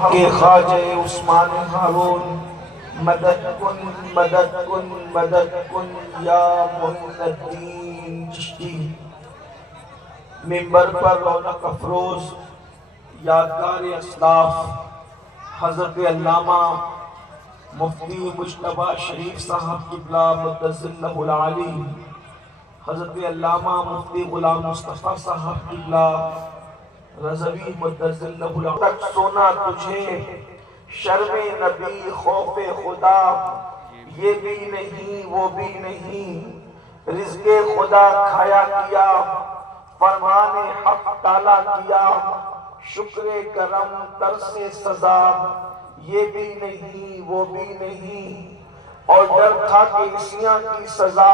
کہ خواجہ عثمان ہارون مدد کن مدد کن مدد کن یا معین الدین چشتی۔ ممبر پر رونق افروز یادگار اسلاف حضرت علامہ مفتی مجتبیٰ شریف صاحب قبلہ مدظلہ العالی، حضرت علامہ مفتی غلام مصطفیٰ صاحب قبلہ رضوی مدظلہ العالی۔ تک سونا تجھے شرم نبی خوف خدا، یہ بھی نہیں وہ بھی نہیں، رزق خدا کھایا کیا فرمان حق تالا کیا، شکر کرم ترس سزا، یہ بھی نہیں وہ بھی نہیں، اور ڈر تھا کہ عصیاں کی سزا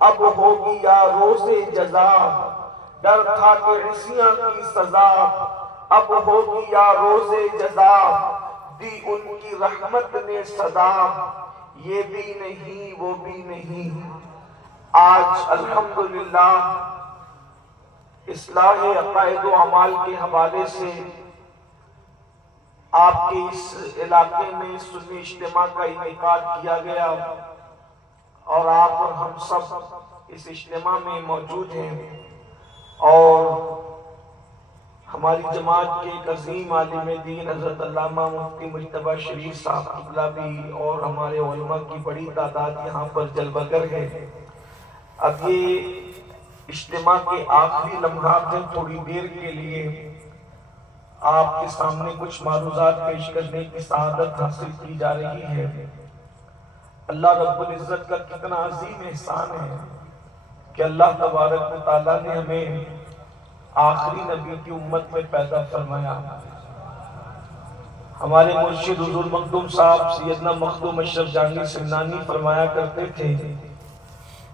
اب ہوگی یا روز جزا، ڈر تھا کہ عصیاں کی سزا اب ہوگی یا روز جزا، دی ان کی رحمت نے صدا، یہ بھی نہیں وہ بھی نہیں۔ آج الحمدللہ اصلاح عقائد و اعمال کے حوالے سے آپ کے اس علاقے میں سنی اجتماع کا انعقاد کیا گیا اور آپ اور ہم سب اس اجتماع میں موجود ہیں، اور ہماری جماعت کے ایک عظیم عالم دین حضرت علامہ مفتی مجتبیٰ شریف صاحب قبلہ بھی اور ہمارے علماء کی بڑی تعداد یہاں پر جلوہ گر ہے۔ اب یہ اجتماع کے آخری لمحات ہیں، تھوڑی دیر کے لیے آپ کے سامنے کچھ معروضات پیش کرنے کی سعادت حاصل کی جا رہی ہے۔ اللہ رب العزت کا کتنا عظیم احسان ہے کہ اللہ تبارک و تعالیٰ نے ہمیں آخری نبی کی امت میں پیدا فرمایا۔ ہمارے مرشد حضور مخدوم صاحب سیدنا مخدوم اشرف جانی سمنانی فرمایا کرتے تھے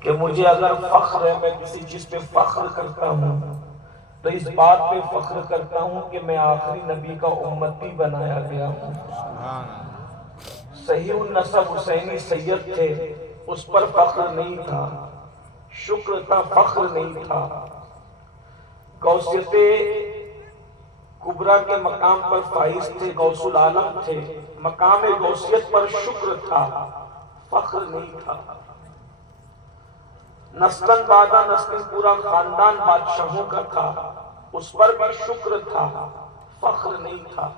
کہ مجھے اگر فخر ہے، میں کسی چیز پہ فخر کرتا ہوں تو اس بات پہ فخر کرتا ہوں کہ میں آخری نبی کا امتی بنایا گیا ہوں۔ صحیح النسب حسینی سید تھے، اس پر فخر نہیں تھا، شکر تھا، فخر نہیں تھا۔ غوثیت کبریٰ کے مقام پر فائز تھے، غوث العالم تھے، مقام غوثیت پر شکر تھا، فخر نہیں تھا۔ نسلن بعد نسل پورا خاندان بادشاہوں کا تھا، اس پر بھی شکر تھا، فخر نہیں تھا۔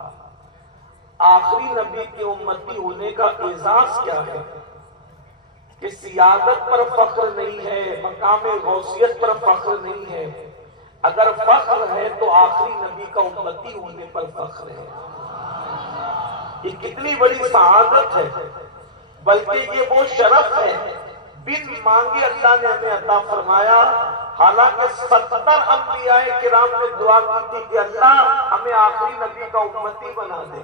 آخری نبی کی امتی ہونے کا اعزاز کیا ہے کہ سیادت پر فخر نہیں ہے، مقام غوثیت پر فخر نہیں ہے، اگر فخر ہے تو آخری نبی کا امتی ہونے پر فخر ہے۔ یہ کتنی بڑی سعادت ہے، بلکہ یہ وہ شرف ہے بن مانگے اللہ نے ہمیں عطا فرمایا۔ حالانکہ 70 انبیاء کرام نے دعا کی تھی کہ اللہ ہمیں آخری نبی کا امتی بنا دے،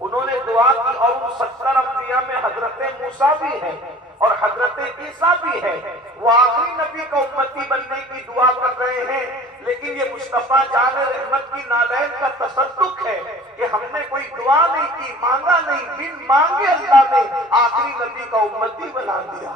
انہوں نے دعا کی، اور ان 70 انبیاء میں حضرت موسیٰ بھی ہے اور حضرت عیسیٰ بھی ہے، وہ آخری نبی کا امتی بننے کی دعا کر رہے ہیں، لیکن یہ مصطفیٰ جان رحمت کی نالین کا تصدق ہے کہ ہم نے کوئی دعا نہیں کی، مانگا نہیں، بن مانگے اللہ نے آخری نبی کا امتی بنا دیا۔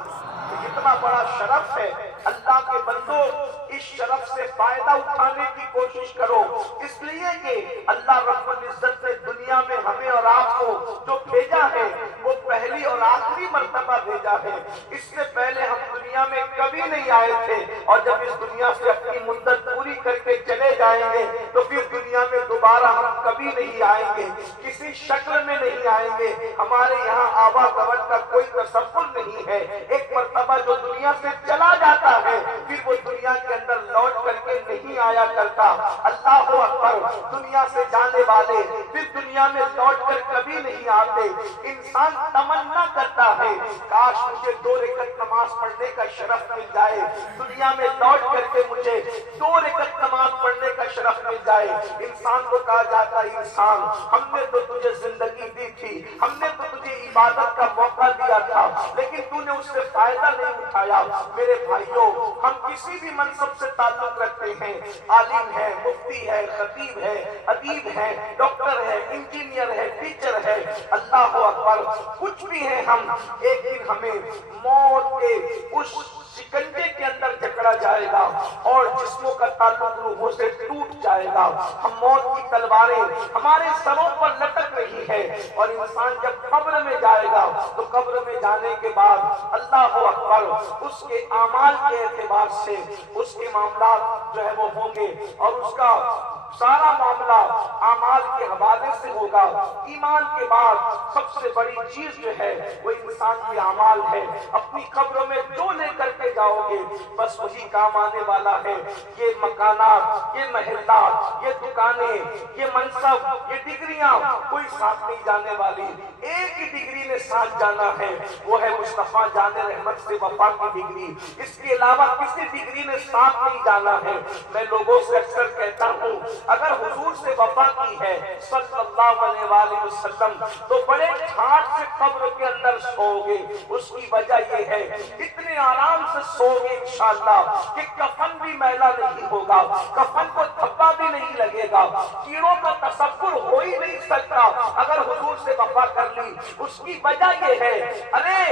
کتنا بڑا شرف ہے، اللہ کے بندو اس شرف سے فائدہ اٹھانے کی کوشش کرو، اس لیے کہ اللہ رب العزت نے دنیا میں ہمیں اور آپ کو جو بھیجا ہے وہ پہلی اور آخری مرتبہ بھیجا ہے۔ اس سے پہلے ہم دنیا میں کبھی نہیں آئے تھے، اور جب اس دنیا سے اپنی مدت پوری کر کے چلے جائیں گے تو پھر دنیا میں دوبارہ ہم کبھی نہیں آئیں گے، کسی شکل میں نہیں آئیں گے۔ ہمارے یہاں آبا گوش کا کوئی تصور نہیں ہے، ایک مرتبہ جو دنیا سے چلا جاتا ہے پھر وہ دنیا کے اندر لوٹ کر کے نہیں آیا کرتا۔ اللہ اکبر، دنیا سے جانے والے پھر دنیا میں لوٹ کر کبھی نہیں آتے۔ انسان تمنا کرتا ہے کاش مجھے 2 رکعت نماز پڑھنے کا شرف مل جائے، دنیا میں لوٹ کر کے مجھے 2 رکعت نماز پڑھنے کا شرف مل جائے۔ انسان کو کہا جاتا ہے انسان ہم نے تو تجھے زندگی دی تھی، ہم نے تو تجھے عبادت کا موقع دیا تھا، لیکن تو نے اس سے فائدہ نہیں اٹھایا۔ میرے بھائیوں، ہم کسی بھی منصب سے تعلق رکھتے ہیں، عالم ہے، مفتی ہے، خطیب ہے، ادیب ہے، ڈاکٹر ہے، انجینئر ہے، ٹیچر ہے، اللہ اکبر، کچھ بھی ہے ہم، ایک دن ہمیں موت کے اس شکنجے کے اندر جکڑا جائے گا اور جسموں کا تعلق روحوں سے ٹوٹ جائے گا۔ ہم موت کی تلواریں ہمارے سروں پر لٹک رہی ہے. اور انسان جب قبر میں جائے گا تو قبر میں جانے کے بعد اللہ اکبر اس کے اعمال کے اعتبار سے اس کے معاملات جو ہے وہ ہوں گے اور اس کا سارا معاملہ اعمال کے حوالے سے ہوگا. ایمان کے بعد سب سے بڑی چیز جو ہے وہ انسان کی اعمال ہے. اپنی قبر میں جو لے کر کے جاؤ گے بس وہی کام آنے والا ہے. یہ مکانات، یہ محلات، یہ دکانیں، یہ منصب، یہ ڈگریاں کوئی ساتھ نہیں جانے والی. ایک ہی ڈگری نے ساتھ جانا ہے، وہ ہے مصطفیٰ جان رحمت سے وفا کی ڈگری. اس کے علاوہ کسی ڈگری نے ساتھ نہیں جانا ہے. میں لوگوں سے اکثر کہتا ہوں اگر حضور سے وفا کی ہے صلی اللہ علیہ وآلہ وسلم تو بڑے ٹھاٹ سے قبر کے اندر سو گے. اس کی وجہ یہ ہے اتنے آرام سے سو گے انشاءاللہ کہ کفن بھی میلا نہیں ہوگا، کفن کو دھبا بھی نہیں لگے گا، کیڑوں کا تصور ہو ہی نہیں سکتا اگر حضور سے وفا کر لی. اس کی وجہ یہ ہے ارے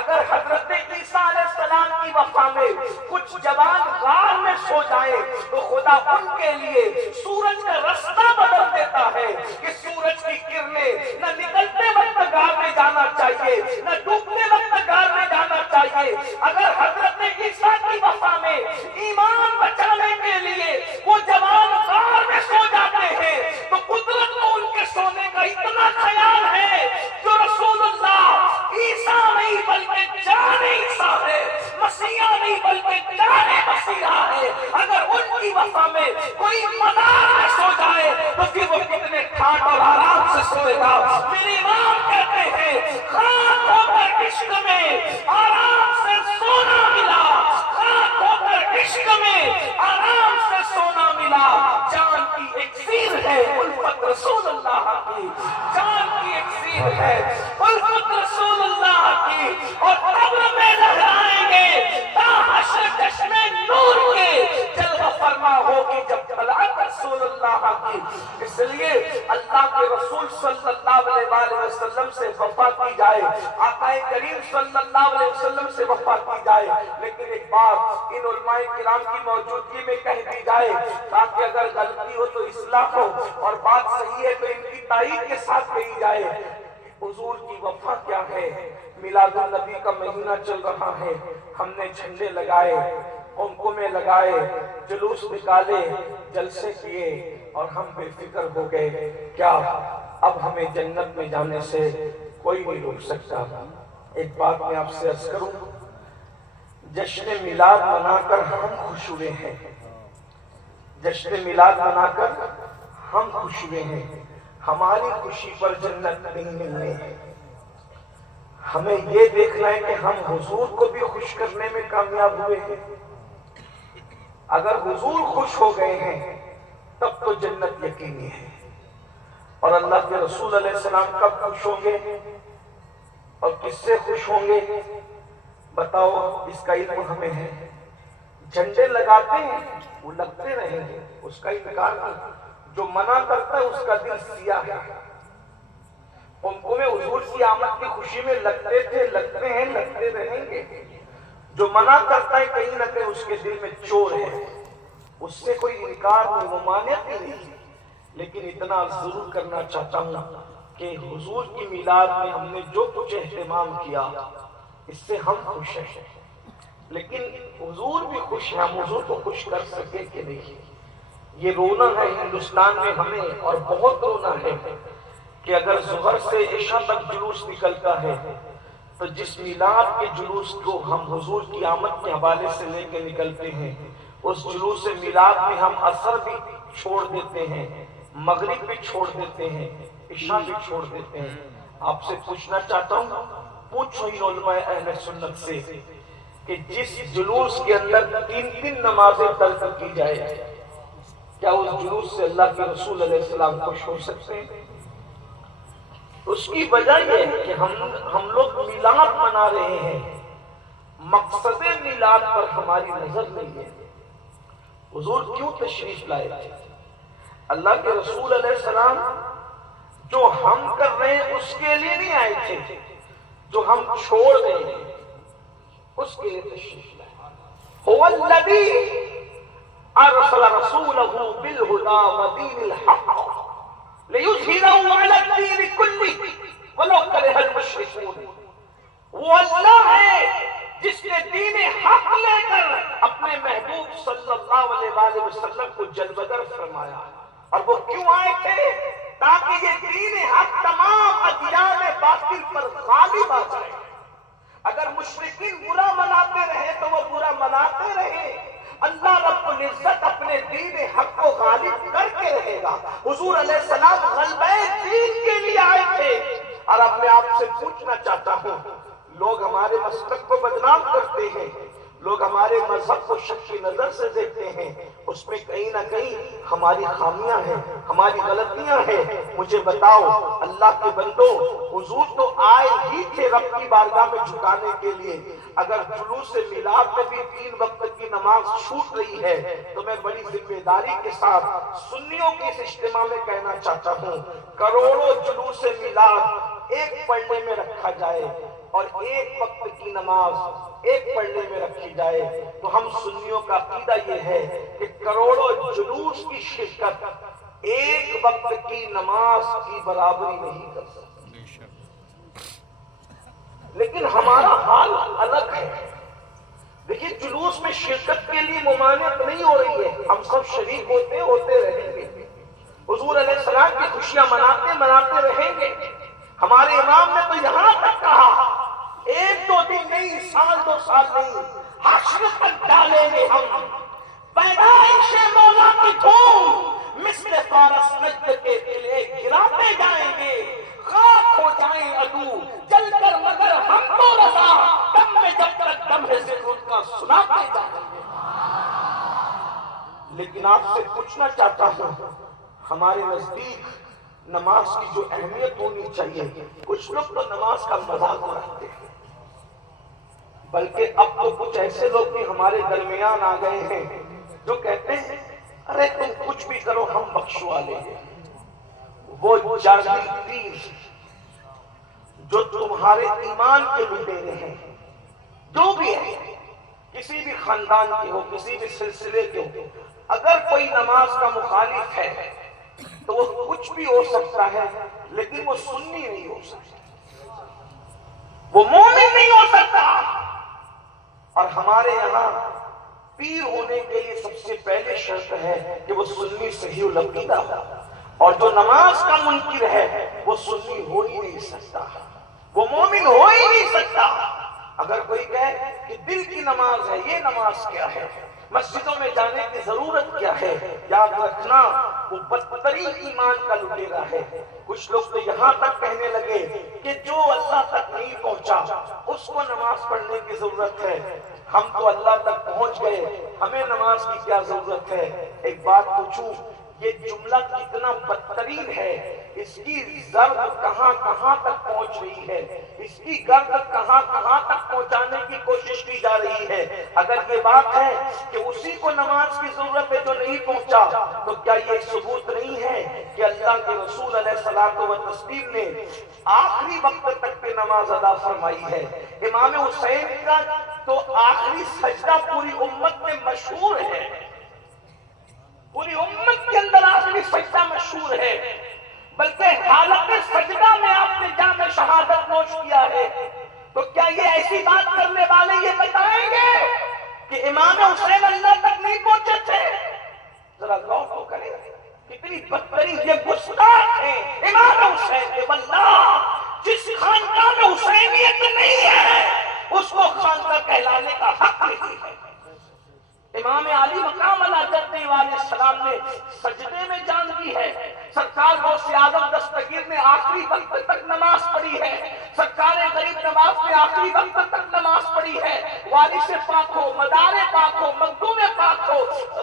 اگر حضرت عیسیٰ علیہ السلام کی وفا میں کچھ جوان غار میں سو جائیں تو خدا ان کے لیے سورج کا رستہ بدل دیتا ہے کہ سورج کی کرنیں نہ نکلتے وقت غار میں جانا چاہیے نہ ڈوبتے وقت غار میں جانا چاہیے. اگر حضرت عیسیٰ کی وفا میں ایمان بچانے کے لیے وہ جوان غار میں سو جاتے ہیں تو قدرت کو ان کے سونے کا اتنا خیال ہے جو رسول اللہ عیسیٰ نہیں بلکہ جان عیسیٰ ہے، مسیحا نہیں بلکہ جان مسیحا ہے. اگر ان کی وفا میں کوئی مدار میں سو جائے تو پھر وہ کتنے ٹھاٹ اور آرام سے سوئے گا. میرے امام کہتے ہیں خاک ہو کر عشق میں آرام سے سونا ملا، خاک ہو کر عشق میں آرام سے سونا ملا. جان کی اکسیر ہے الفت رسول اللہ کی، جان کی اکسیر ہے الفت رسول اللہ کی. اور قبر میں لہرائیں گے تا حشر چشم نور کے جلوہ فرما ہوگی جب طلعت رسول اللہ کی. اس لیے اللہ کے رسول صلی اللہ علیہ وسلم سے وفا کی جائے، آقا کریم صلی اللہ علیہ وسلم سے وفا کی جائے. لیکن ایک بات ان علماء کرام کی موجودگی میں کہہ دی جائے تاکہ اگر غلطی ہو تو اصلاح ہو اور بات صحیح ہے تو ان کی تائید کے ساتھ کہی جائے. حضور کی وفا کیا ہے؟ میلاد النبی کا مہینہ چل رہا ہے، ہم نے جھنڈے لگائے، قمقمے لگائے، جلوس نکالے، جلسے کیے اور ہم بے فکر ہو گئے. کیا اب ہمیں جنت میں جانے سے کوئی نہیں روک سکتا؟ ایک بات میں آپ سے عرض کروں، جشن میلاد منا کر ہم خوش ہوئے ہیں، جشن میلاد منا کر ہم خوش ہوئے ہیں. ہماری خوشی پر جنت نہیں ملنے ہے. ہمیں یہ دیکھنا ہے کہ ہم حضور کو بھی خوش کرنے میں کامیاب ہوئے ہیں. اگر حضور خوش ہو گئے ہیں تب تو جنت یقینی ہے. اور اللہ کے رسول علیہ السلام کب خوش ہوں گے اور کس سے خوش ہوں گے؟ بتاؤ، اس کا علم ہمیں ہے. جھنڈے لگاتے ہیں وہ لگتے رہیں گے، اس کا انکار نہیں. جو منع کرتا ہے اس کا دل سیاہ ہے. قمقمے حضور کی آمد کی خوشی میں لگتے تھے، لگتے ہیں، لگتے رہیں گے. جو منع کرتا ہے کہیں نہ کہیں اس کے دل میں چور ہے. اس سے کوئی انکار نہیں، ممانعت نہیں. لیکن اتنا ضرور کرنا چاہتا ہوں کہ حضور کی میلاد میں ہم نے جو کچھ اہتمام کیا اس سے ہم خوش ہیں. لیکن حضور بھی خوش ہیں، ہم حضور کو خوش کر سکے کہ نہیں؟ یہ رونا ہے ہندوستان میں ہمیں، اور بہت رونا ہے کہ اگر ظہر سے عشاء تک جلوس نکلتا ہے تو جس میلاد کے جلوس کو ہم حضور کی آمد کے حوالے سے لے کے نکلتے ہیں اس جلوس میلاد میں ہم عصر بھی چھوڑ دیتے ہیں، مغرب بھی چھوڑ دیتے ہیں، عشاء بھی چھوڑ دیتے ہیں. آپ سے پوچھنا چاہتا ہوں، پوچھو ہی علماء اہل سنت سے کہ جس جلوس کے اندر 3 نمازیں ترک کی جائے کیا اس جلوس سے اللہ کے رسول علیہ السلام خوش ہو سکتے ہیں؟ اس کی وجہ یہ ہے کہ ہم لوگ میلاد منا رہے ہیں، مقصد میلاد پر ہماری نظر نہیں ہے. حضور کیوں تشریف لائے تھے؟ اللہ کے رسول علیہ السلام جو ہم کر رہے ہیں اس کے لیے نہیں آئے تھے، جو ہم چھوڑ رہے ہیں اس کے لیے تشریف لائے. هو الذی ارسل رسولہ بالہدی ودین الحق لیظہرہ علی الدین کلہ باطل پر غالب آ جائے. اگر مشرکین برا مناتے رہے تو وہ برا مناتے رہے، اللہ رب العزت اپنے دین حق کو غالب کر کے رہے گا. حضور علیہ السلام غلبہ دین کے لیے آئے تھے. اور اب میں آپ سے پوچھنا چاہتا ہوں، لوگ ہمارے مسلک کو بدنام کرتے ہیں، لوگ ہمارے مذہب کو شک کی نظر سے دیکھتے ہیں، اس میں کہیں نہ کہیں ہماری خامیاں ہیں، ہماری غلطیاں ہیں. مجھے بتاؤ اللہ کے بندو، حضور تو آئے ہی تھے رب کی بارگاہ میں جھکانے کے لیے. اگر جلوس میلاد میں بھی 3 وقت کی نماز چھوٹ رہی ہے تو میں بڑی ذمہ داری کے ساتھ سنیوں کے اس اجتماع میں کہنا چاہتا ہوں، کروڑوں جلوس میلاد ایک پڑھنے میں رکھا جائے اور 1 وقت کی نماز ایک پڑھنے میں رکھی جائے تو ہم سنیوں کا عقیدہ یہ ہے کہ کروڑوں جلوس کی شرکت 1 وقت کی نماز کی برابری نہیں کر سکتی. لیکن ہمارا حال الگ ہے. دیکھیے جلوس میں شرکت کے لیے ممانعت نہیں ہو رہی ہے، ہم سب شریک ہوتے رہیں گے. حضور علیہ السلام کی خوشیاں مناتے رہیں گے. ہمارے امام نے تو یہاں تک کہا 1-2 دن نہیں، 1-2 سال نہیں، حشر تک ڈالیں گے ہم پیدائش مولا کی دھوم مثل فارس نجد کے قلعے گراتے جائیں گے. خاک ہو جائیں عدو جل کر مگر ہم تو رضا، دم میں جب تک دم ہے ذکر ان کا سناتے جائیں گے. لیکن آپ سے پوچھنا چاہتا ہوں، ہمارے نزدیک نماز کی جو اہمیت ہونی چاہیے، کچھ لوگ تو نماز کا مذاق اڑاتے ہیں، بلکہ اب تو کچھ ایسے لوگ بھی ہمارے درمیان آ گئے ہیں جو کہتے ہیں ارے تم کچھ بھی کرو ہم بخشوا لیں گے. وہ جعلی پیر جو تمہارے ایمان کے لٹیرے ہیں، جو بھی ہے، کسی بھی خاندان کے ہو، کسی بھی سلسلے کے ہو، اگر کوئی نماز کا مخالف ہے تو وہ کچھ بھی ہو سکتا ہے لیکن وہ سنی نہیں ہو سکتا، وہ مومن نہیں ہو سکتا. اور ہمارے یہاں پیر ہونے کے لیے سب سے پہلے شرط ہے کہ وہ سنی صحیح العقیدہ ہو، اور جو نماز کا منکر ہے وہ سنی ہو ہی نہیں سکتا، وہ مومن ہو ہی نہیں سکتا. اگر کوئی کہے کہ دل کی نماز ہے، یہ نماز کیا ہے، مسجدوں میں جانے کی ضرورت کیا ہے، یاد رکھنا وہ بدترین ایمان کا لٹیرا ہے. کچھ لوگ تو یہاں تک کہنے لگے کہ جو اللہ تک نہیں پہنچا اس کو نماز پڑھنے کی ضرورت ہے. ہم تو اللہ تک پہنچ گئے، ہمیں نماز کی کیا ضرورت ہے. ایک بات پوچھوں، یہ جملہ کتنا بدترین ہے، اس کی ضرب کہاں کہاں تک پہنچ رہی ہے، اس کی گرد کہاں کہاں تک پہنچانے کی کوشش کی جا رہی ہے. اگر یہ بات ہے کہ اسی کو نماز کی ضرورت ہے جو نہیں پہنچا، تو کیا یہ ثبوت نہیں ہے کہ اللہ کے رسول علیہ الصلوۃ والتسلیم نے آخری وقت تک پہ نماز ادا فرمائی ہے. امام حسین کا تو آخری سجدہ پوری امت میں مشہور ہے، پوری امت کے اندر آخری سجدہ مشہور ہے، بلکہ حالت سجدہ میں آپ نے جام شہادت نوش کیا ہے. تو کیا یہ ایسی بات کرنے والے یہ بتائیں گے کہ امام حسین اللہ تک نہیں پہنچے تھے؟ ذرا غور تو کریں، کتنی بدترین یہ گستاخ ہیں امام حسین کے. واللہ جس خاندان میں حسینیت نہیں ہے اس کو خاندان کہلانے کا حق نہیں ہے. امام علی مقام علیہ علیہ السلام نے سجدے میں جان دی ہے. سرکار غوث اعظم دستگیر نے آخری وقت تک نماز پڑھی ہے. سرکار غریب نواز نے آخری وقت تک نماز پڑھی ہے. وارث پاک ہو، مدار پاک ہو، مخدوم پاک ہو،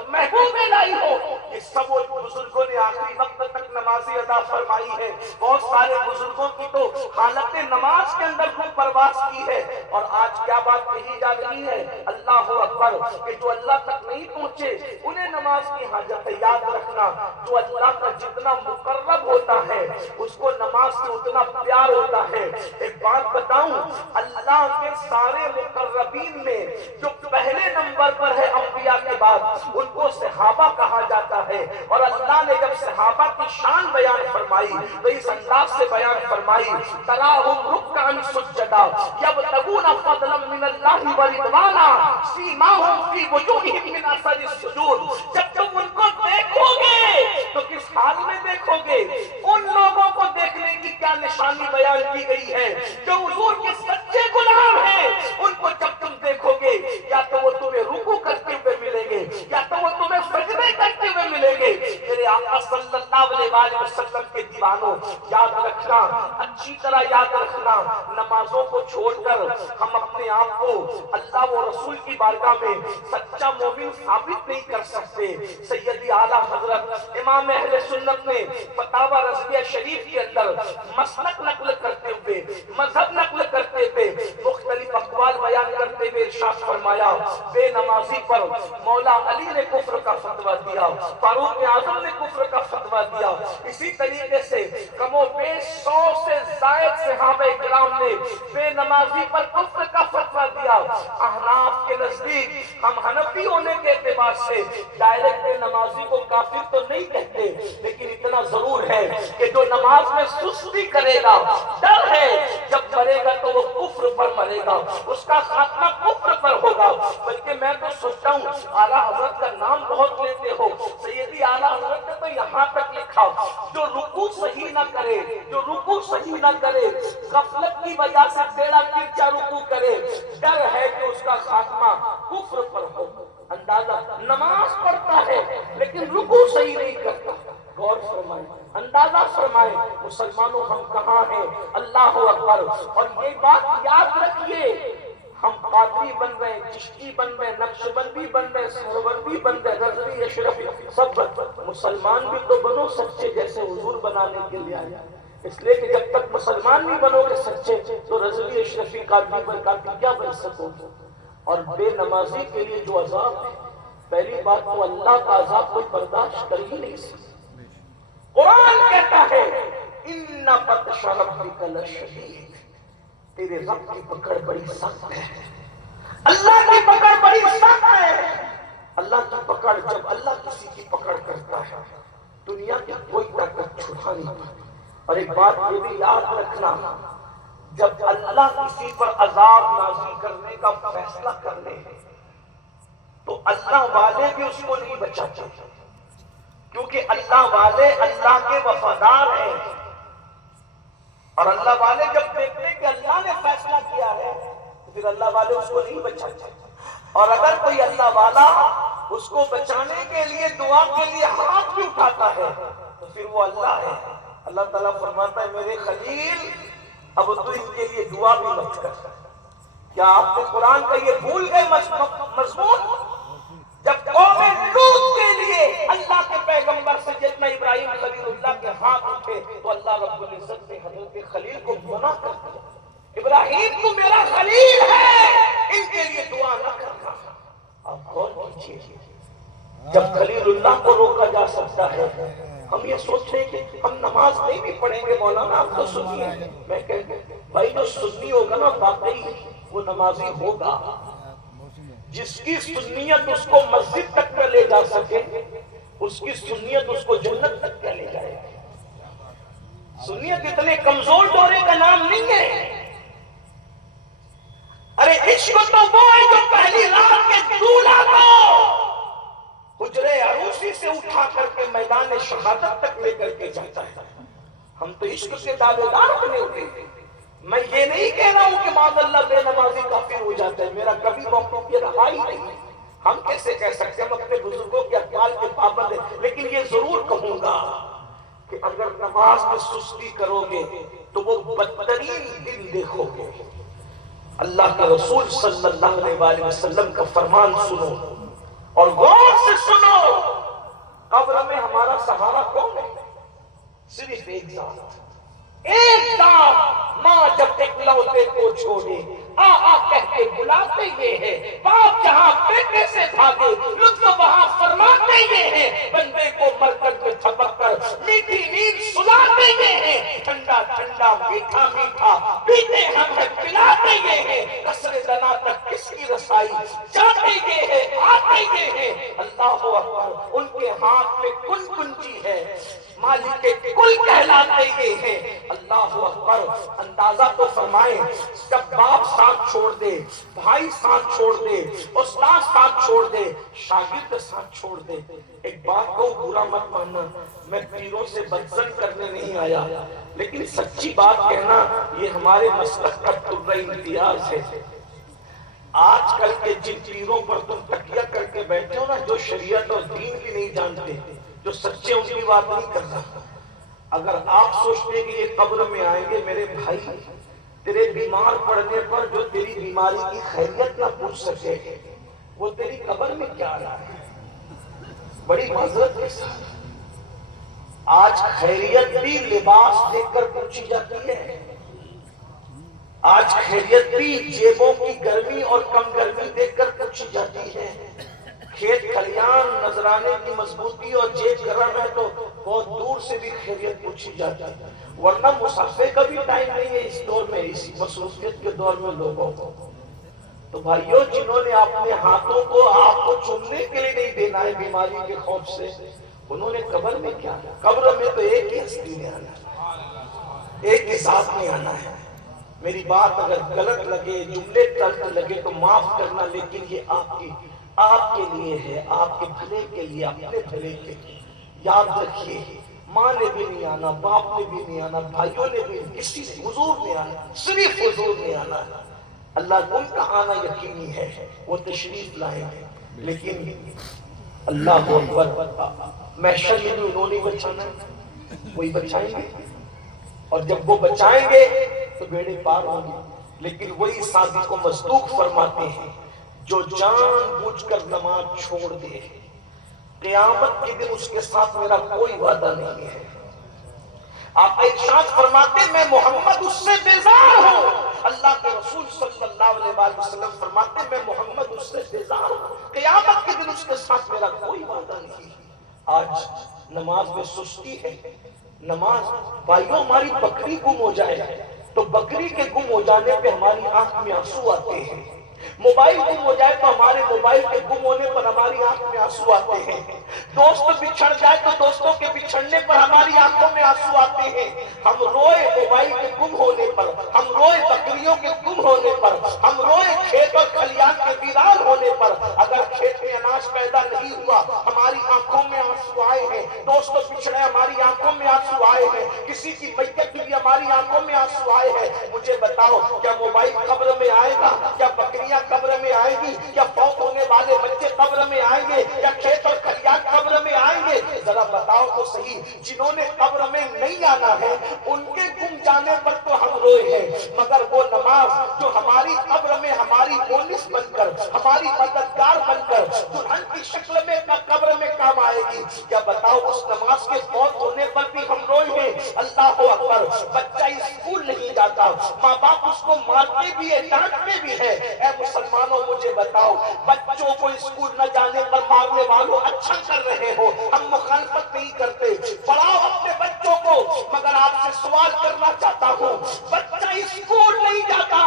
محبوب الہی ہو، یہ سب بزرگوں نے آخری وقت تک نمازی ادا فرمائی ہے. بہت سارے بزرگوں کی تو حالت نماز کے اندر خوب پرواز کی ہے. اور آج کیا بات کہی جا رہی ہے، اللہ اکبر، کہ جو اللہ تک نہیں پہنچے انہیں نماز کی حاجت ہے. یاد رکھنا، جو اللہ کا جتنا مقرب ہوتا ہے اس کو نماز سے اتنا پیار ہوتا ہے. ایک بات بتاؤں، اللہ کے سارے مقربین میں جو پہلے نمبر پر ہے انبیاء کے بعد، ان کو صحابہ کہا جاتا ہے. اور اللہ نے جب صحابہ کی شان بیان فرمائی تو اس انداز سے بیان فرمائی، تراہم رکعا سجدا یبتغون فضلا من اللہ ورضوانا سیماہم فی وجوہہم من اثر السجود. جب تم ان کو دیکھو گے تو کس حال میں دیکھو گے؟ ان لوگوں کو دیکھنے کی کیا نشانی بیان بیان کی گئی ہے، جو حضور کے سچے غلام ہیں ان کو جب تم دیکھو گے یا تو وہ تمہیں رکوع کرتے ہوئے ملیں گے یا تو وہ تمہیں سجدے کرتے ہوئے ملیں گے۔ میرے آقا صلی اللہ علیہ وسلم کے دیوانوں، یاد رکھنا، اچھی طرح یاد رکھنا، نمازوں کو چھوڑ کر ہم اپنے آپ کو اللہ و رسول کی بارگاہ میں سچا مومن ثابت نہیں کر سکتے۔ سیدی اعلیٰ حضرت امام اہل سنت نے فتاوی رضویہ شریف کے اندر مسلک نقل کرتے ہوئے، مذہب نقل کرتے ہوئے، مختلف اقوال بیان کرتے ہوئے ارشاد فرمایا، بے نمازی پر مولا علی نے کفر کا فتویٰ دیا، فاروق اعظم نے کفر کا فتویٰ دیا، اسی طریقے سے کم و بیش 100 سے زائد صحابہ کرام نے بے نمازی پر کفر کا فتویٰ دیا۔ احناف کے نزدیک ہم حنفی ہونے کے اعتبار سے ڈائریکٹ بے نمازی کو کافر تو نہیں کہتے، لیکن اتنا ضرور ہے کہ جو نماز میں سستی کرے گا، ڈر ہے جب مرے گا تو وہ کفر پر مرے گا، اس کا خاتمہ کفر پر ہوگا۔ بلکہ میں تو سوچتا ہوں اعلیٰ حضرت کا نام بہت لیتے ہو، سیدی اعلیٰ حضرت نے تو یہاں تک لکھا، جو رکوع صحیح نہ کرے، جو رکوع صحیح نہ کرے، غفلت کی وجہ سے ٹیڑھا ترچھا رکوع کرے، ڈر ہے کہ اس کا خاتمہ کفر پر ہو۔ اندازہ نماز پڑھتا ہے لیکن رکوع صحیح نہیں کرتا۔ غور فرمائیں، اندازہ فرمائیں مسلمانوں ہم کہاں ہیں۔ اللہ اکبر۔ اور یہ بات یاد رکھیے، ہم قادری بن رہے ہیں، چشتی بن رہے ہیں، نقشبندی بن رہے ہیں، سہروردی بن رہے ہیں، رضوی اشرفی، سب مسلمان بھی تو بنو سچے جیسے حضور بنانے کے لیے آیا۔ اس لیے کہ جب تک مسلمان نہیں بنو گے سچے تو رضوی اشرفی قادری کیا بن سکو گے۔ اور بے نمازی کے لیے جو عذاب ہے، پہلی بات تو اللہ کا عذاب کوئی برداشت کر ہی نہیں سکتا۔ قرآن کہتا ہے اِنَّ بَطْشَ رَبِّكَ لَشَدِيدٌ، تیرے رب کی پکڑ بڑی سخت ہے۔ اللہ کی پکڑ بڑی سخت ہے۔ اللہ کی پکڑ، جب اللہ کسی کی پکڑ کرتا ہے دنیا کی کوئی طاقت چھڑا نہیں پاتی۔ اور ایک بات یہ بھی یاد رکھنا، جب اللہ کسی پر عذاب نازل کرنے کا فیصلہ کر لے تو اللہ والے بھی اس کو نہیں بچاتے، کیونکہ اللہ والے اللہ کے وفادار ہیں، اور اللہ والے جب دیکھتے ہیں کہ اللہ نے فیصلہ کیا ہے تو پھر اللہ والے اس کو نہیں بچاتے۔ اور اگر کوئی اللہ والا اس کو بچانے کے لیے دعا کے لیے ہاتھ بھی اٹھاتا ہے تو پھر وہ اللہ ہے۔ اللہ تعالیٰ فرماتا ہے میرے خلیل اب تو ان کے لیے دعا بھی مت کر۔ کیا آپ نے قرآن کا یہ بھول گئے مضمون؟ جب قوم لوط کے لیے اللہ کے پیغمبر سیدنا ابراہیم خلیل اللہ کے ہاتھ اٹھے تو اللہ رب العزت نے حضرت خلیل کو منع کر دیا، ابراہیم تو میرا خلیل ہے، ان کے لیے دعا نہ کرنا۔ آپ غور کیجیے، جب خلیل اللہ کو روکا جا سکتا ہے، ہم یہ سوچ رہے کہ ہم نماز نہیں بھی پڑھیں گے، مولانا آپ تو سنی ہے، میں کہتا ہوں بھائی جو سنی ہوگا نا واقعی وہ نمازی ہوگا۔ جس کی سنیت اس کو مسجد تک نہ لے جا سکے، اس کی سنیت اس کو جنت تک نہ لے جائے گی۔ سنیت اتنے کمزور ڈورے کا نام نہیں ہے۔ ارے عشق تو وہ ہے جو پہلی رات کے دولہا کو حجرے عروسی سے اٹھا کر کے میدان شہادت تک لے کر کے جاتا ہے۔ ہم تو عشق کے دعوے دار بنے ہوتے ہیں۔ میں یہ نہیں کہہ رہا ہوں کہ معاذ اللہ بے نمازی کافر ہو جاتا ہے، میرا کبھی موقف یہ رہا ہی نہیں۔ ہم کیسے کہہ سکتے ہیں، ہم اپنے بزرگوں کے اقوال کے پابند ہیں، لیکن یہ ضرور کہوں گا کہ اگر نماز میں سستی کرو گے تو وہ بدترین دن دیکھو گے۔ اللہ کے رسول صلی اللہ علیہ وسلم کا فرمان سنو اور غور سے سنو، قبر میں ہمارا سہارا کون ہے؟ صرف ایک ذات، ایک ذات۔ ماں جب اکلوتے کو چھوڑے آ آ کہہ کے بلاتے یہ ہے، باپ جہاں بیٹے سے بھاگے لطف وہاں فرماتے یہ ہے، بندے کو مرکز میں چھپک کر میٹھی نیند سلاتے یہ ہے، ٹھنڈا ٹھنڈا میٹھا میٹھا پیتے ہم ہے پلاتے یہ ہے، قصر دنا تک کس کی رسائی جاتے یہ ہے آتے یہ ہے۔ اللہ اکبر، ان کے ہاتھ میں کن کنجی ہے، مالک کل کہلاتے یہ ہیں۔ اللہ اکبر، اندازہ تو فرمائیں، جب باپ ساتھ چھوڑ دے، بھائی ساتھ چھوڑ دے، استاد ساتھ چھوڑ دے، شاگرد ساتھ چھوڑ دے، ایک بات کو برا مت ماننا، میں پیروں سے بدزن کرنے نہیں آیا، لیکن سچی بات کہنا یہ ہمارے مسلک کا طرز امتیاز ہے۔ آج کل کے جن پیروں پر تم تکیہ کر کے بیٹھے ہو نا، جو شریعت اور دین بھی نہیں جانتے، جو سچے، ان کی بات نہیں کر رہا۔ اگر آپ سوچتے کہ یہ قبر میں آئیں گے، میرے بھائی تیرے بیمار پڑنے پر جو تیری بیماری کی خیریت نہ پوچھ سکے، وہ تیری قبر میں کیا رہا ہے؟ بڑی معذرت کے ساتھ آج خیریت بھی لباس دیکھ کر پوچھی جاتی ہے، آج خیریت بھی جیبوں کی گرمی اور کم گرمی دیکھ کر پوچھی جاتی ہے۔ کھیت کھلیان نذرانے کی مضبوطی اور جیب گرم ہے تو بہت دور سے بھی خیریت پوچھی جاتی ہے، ورنہ مسافے کا بھی ٹائم نہیں ہے اس دور میں، اسی مصروفیت کے دور میں لوگوں کو۔ تو بھائیوں، جنہوں نے اپنے ہاتھوں کو آپ کو چومنے کے لیے نہیں دینا ہے بیماری کے خوف سے، انہوں نے قبر میں کیا؟ قبر میں تو ایک ہی ہستی نے آنا ہے، ایک ہی ذات نے آنا ہے۔ میری بات اگر غلط لگے، جملے تلخ لگے تو معاف کرنا، لیکن یہ آپ کے لیے ہے، آپ کے بھلے کے لیے، اپنے بھلے کے لیے۔ یاد رکھیے، ماں نے بھی نہیں آنا، باپ نے بھی نہیں آنا، بھائیوں نے بھی، کسی نے، حضور نے آنا، صرف حضور نے آنا ہے۔ اللہ ان کا آنا یقینی ہے، وہ تشریف لائیں گے، لیکن اللہ اکبر، محشر میں بھی انہوں نے بچانا ہے، وہی بچائیں گے، اور جب وہ بچائیں گے تو بیڑے پار ہوں گے۔ لیکن وہی صادق و مصدوق فرماتے ہیں، جو جان بوجھ کر نماز چھوڑ دے، قیامت کے دن اس کے ساتھ میرا کوئی وعدہ نہیں ہے۔ آپ ارشاد فرماتے ہیں، میں محمد اس سے بیزار ہوں۔ اللہ کے رسول صلی اللہ علیہ وسلم فرماتے ہیں، میں محمد اس سے بیزار ہوں، قیامت کے دن اس کے ساتھ میرا کوئی وعدہ نہیں۔ آج نماز میں سستی ہے، نماز، بھائیوں ہماری بکری گم ہو جائے تو بکری کے گم ہو جانے پہ ہماری آنکھ میں آنسو آتے ہیں، موبائل گم ہو جائے تو ہمارے موبائل کے گم ہونے پر ہماری آنکھ میں آنسو آتے ہیں، دوست بچھڑ جائے تو دوستوں کے بچھڑنے پر ہماری آنکھوں میں آنسو آتے ہیں۔ ہم روئے موبائل کے گم ہونے پر، ہم روئے بکریوں کے گم ہونے پر، ہم روئے کھیت اور کھلیان کے ویران ہونے پر۔ اگر کھیت میں اناج پیدا نہیں ہوا، ہماری آنکھوں میں آنسو آئے ہیں، دوست بچھڑے ہماری آنکھوں میں آنسو آئے ہیں، کسی کی میت بھی ہماری آنکھوں میں آنسو آئے ہیں۔ مجھے بتاؤ، کیا موبائل قبر میں آئے گا؟ کیا بکریاں قبر میں آئیں گی؟ کیا فوت ہونے والے بچے قبر میں آئیں گے؟ یا کھیت اور کھلیان قبر میں آئیں گے؟ ذرا بتاؤ تو صحیح۔ جنہوں نے قبر میں نہیں آنا ہے، ان کے گم جانے پر تو ہم روئے ہیں، مگر وہ نماز جو ہماری قبر میں ہماری مونس بن کر، ہماری مددگار بن کر، دلہن کی شکل میں قبر میں کام آئے گی، کیا بتاؤ اس نماز کے فوت ہونے پر بھی ہم روئے ہیں؟ اللہ اکبر۔ بچہ اسکول نہیں جاتا، ماں باپ اس کو مارتے بھی ہے، ڈانٹتے بھی ہے۔ اے مسلمانوں، مجھے بتاؤ، بچوں کو اسکول نہ جانے پر مارنے والوں اچھا کر رہے ہو، ہم مخالفت نہیں کرتے، پڑھاؤ اپنے بچوں کو، مگر آپ سے سوال کرنا چاہتا ہوں، بچہ اسکول نہیں جاتا،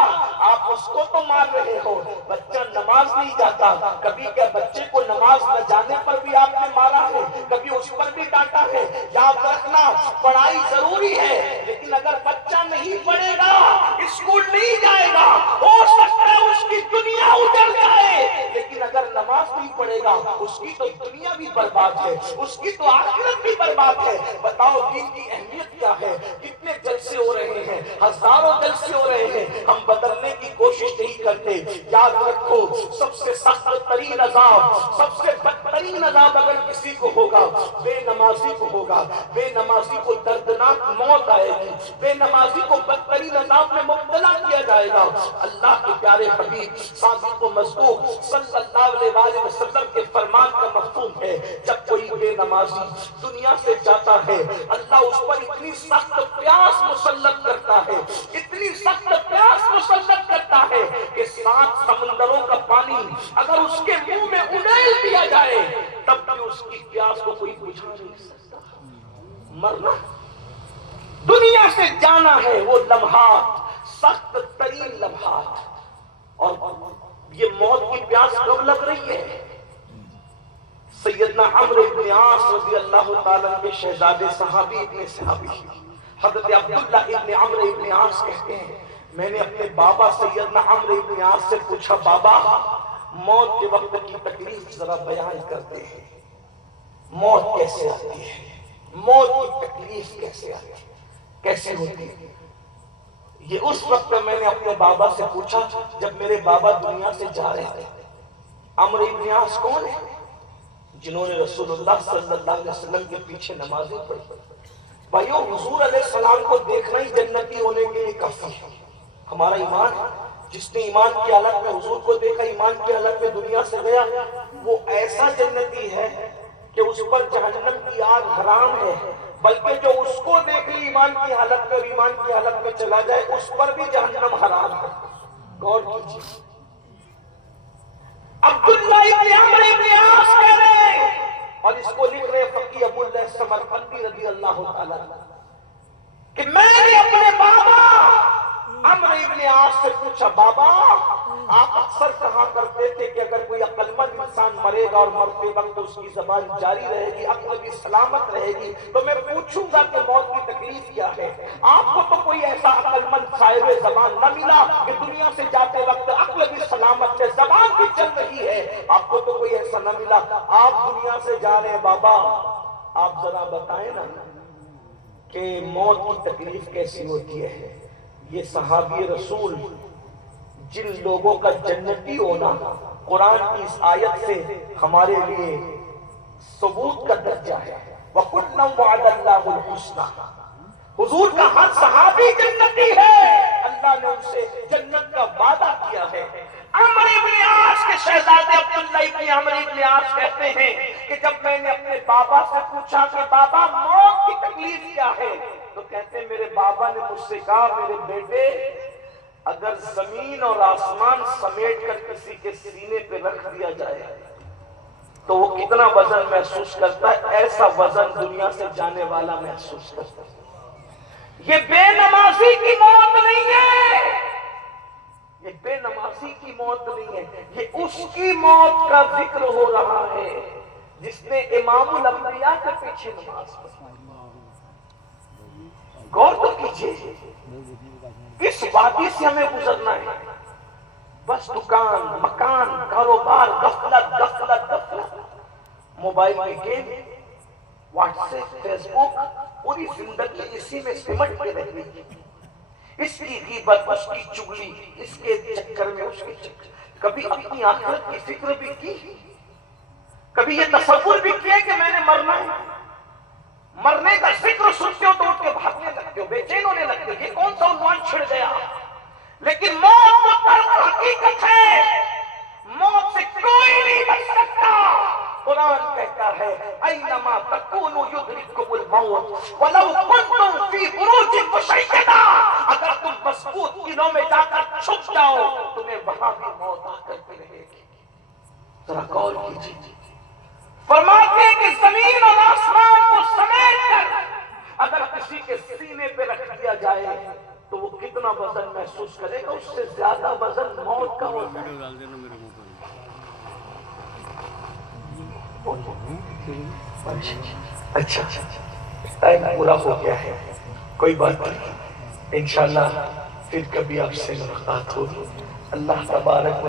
آپ اس کو تو مار رہے ہو، بچہ نماز نہیں جاتا، کبھی کیا بچے کو نماز نہ جانے پر بھی آپ نے مارا ہے؟ کبھی اس پر بھی ڈانٹا ہے؟ یاد رکھنا، پڑھائی ضروری ہے، لیکن اگر بچہ نہیں پڑھے گا، اسکول نہیں جائے گا، ہو سکتا ہے اس کی دنیا اجڑ جائے، لیکن اگر نماز نہیں پڑھے گا، اس کی تو دنیا بھی برباد ہے، اس کی تو آخرت بھی برباد ہے۔ بتاؤ دین کی اہمیت کیا ہے؟ کتنے جلسے ہو رہے ہیں، ہزاروں جلسے ہو رہے ہیں، ہم بدلنے کی کوشش نہیں کرتے۔ یاد رکھو، سب سے سخت ترین عذاب، سب سے بدترین عذاب اگر کسی کو ہوگا، بے نمازی کو ہوگا۔ بے نمازی کو دردناک موت آئے گی، بے نمازی کو بدترین عذاب میں مبتلا کیا جائے گا۔ اللہ کے پیارے حبیب صادق و مصدوق صلی اللہ علیہ وسلم کے فرمان کا مفہوم ہے، جب کوئی بے نمازی دنیا سے جاتا ہے، اللہ اس پر اتنی سخت پیاس مسلط کرتا ہے، اتنی سخت پیاس مسلط کرتا ہے کہ 7 سمندروں کا پانی اگر اس کے منہ میں اڈیل دیا جائے تب بھی اس کی پیاس کو کوئی بجھا نہیں سکتا۔ مرنا، دنیا سے جانا ہے، وہ لمحات، سخت ترین لمحات، اور یہ موت کی پیاس کب لگ رہی ہے؟ سیدنا عمرو بن عاص رضی اللہ تعالیٰ کے شہزادے صحابی ابن صحابی حضرت عبداللہ ابن عمرو ابن عاص کہتے ہیں میں نے اپنے بابا سیدنا عمرو ابن عاص سے پوچھا بابا موت کے وقت کی تکلیف ذرا بیان کرتے ہیں، موت کیسے آتی ہے، موت کی تکلیف کیسے آتی ہے، کیسے ہوتی ہے؟ یہ اس وقت میں نے اپنے بابا سے پوچھا جب میرے بابا دنیا سے جا رہے تھے۔ عمرو ابن عاص کون ہے؟ جنہوں نے رسول اللہ صلی اللہ علیہ وسلم کے پیچھے نمازیں پڑھی۔ بھائیو حضور علیہ السلام کو دیکھنا ہی جنتی ہونے کے لیے کافی ہے۔ ہمارا ایمان ہے، جس نے ایمان کی حالت میں حضور کو دیکھا، ایمان کی حالت میں دنیا سے گیا، وہ ایسا جنتی ہے کہ اس پر جہنم کی آگ حرام ہے، بلکہ جو اس کو دیکھ لی ایمان کی حالت میں اور ایمان کی حالت میں چلا جائے اس پر بھی جہنم حرام ہے۔ غور کیجیے، عبداللہ ابن عمرو ابن عاص کہہ رہے ہیں اور اس کو لکھ رہے فقیہ ابو اللہ سمرقندی رضی اللہ تعالیٰ کہ میں نے اپنے بابا عمرو ابن عاص سے پوچھا بابا آپ اکثر کہا کرتے تھے کہ اگر کوئی عقل مند انسان مرے گا اور مرتے وقت اس کی زبان جاری رہے گی، عقل بھی سلامت رہے گی، تو میں پوچھوں گا کہ موت کی تکلیف کیا ہے۔ آپ کو تو کوئی ایسا عقل مند صاحب زبان نہ ملا کہ دنیا سے جاتے وقت عقل بھی سلامت ہے، زبان بھی چل رہی ہے، آپ کو تو کوئی ایسا نہ ملا۔ آپ دنیا سے جا رہے ہیں بابا، آپ ذرا بتائیں نا کہ موت کی تکلیف کیسی ہوتی ہے۔ یہ صحابی رسول جن لوگوں کا جنتی ہونا قرآن کی اس آیت سے ہمارے لیے ثبوت کا درجہ ہے۔ وَكُلًّا وَعَدَ اللَّهُ الْحُسْنَى، حضور کا ہر صحابی جنتی ہے، اللہ نے ان سے جنت کا وعدہ کیا ہے۔ عمرو ابن عاص کے شہزادے عبداللہ ابن عمرو ابن عاص کہتے ہیں کہ جب میں نے اپنے بابا سے پوچھا کہ بابا موت کی تکلیف کیا ہے، تو کہتے ہیں میرے بابا نے مجھ سے کہا میرے بیٹے اگر زمین اور آسمان سمیٹ کر کسی کے سینے پہ رکھ دیا جائے تو وہ کتنا وزن محسوس کرتا ہے، ایسا وزن دنیا سے جانے والا محسوس کرتا ہے۔ یہ بے نمازی کی موت نہیں ہے، یہ بے نمازی کی موت نہیں ہے، یہ اس کی موت کا ذکر ہو رہا ہے جس نے امام الانبیاء کے پیچھے نماز پڑھی۔ غور تو کیجیے، اس وادی سے ہمیں گزرنا ہے، بس دکان، مکان، کاروبار، غفلت غفلت غفلت، موبائل میں گیم، واٹس ایپ، فیس بک، پوری زندگی اسی میں سمٹ کے رہ گئی۔ اس کی غیبت، اس کی چغلی، اس کے چکر میں اس کے چکر، کبھی اپنی آخرت کی فکر بھی کی، کبھی یہ تصور بھی کیا کہ میں نے مرنا ہے۔ مرنے کا ذکر سنتے ہو تو اٹھ کے بھاگنے لگتے ہو، بے چین ہونے لگتے ہو، یہ کون سا عنوان چھڑ گیا۔ لیکن موت تو تلخ حقیقت ہے، موت سے کوئی نہیں بچ سکتا۔ قرآن کہتا ہے اینما تکونوا یدرککم الموت ولو کنتم فی بروج مشیدہ، اگر تم مضبوط قلعوں میں جا کر چھپ جاؤ تمہیں وہاں بھی موت آ کر کے رہے گی۔ ذرا غور کیجیے، فرماتے ہیں کہ زمین اور آسمان کو سمیٹ کر اگر کسی کے سینے پہ رکھ دیا جائے تو وہ کتنا وزن محسوس کرے گا، اس سے زیادہ وزن موت کا ہوتا ہے۔ اچھا ٹائم پورا ہو گیا ہے، کوئی بات نہیں، انشاءاللہ پھر کبھی آپ سے ملاقات ہوگی۔ اللہ تبارک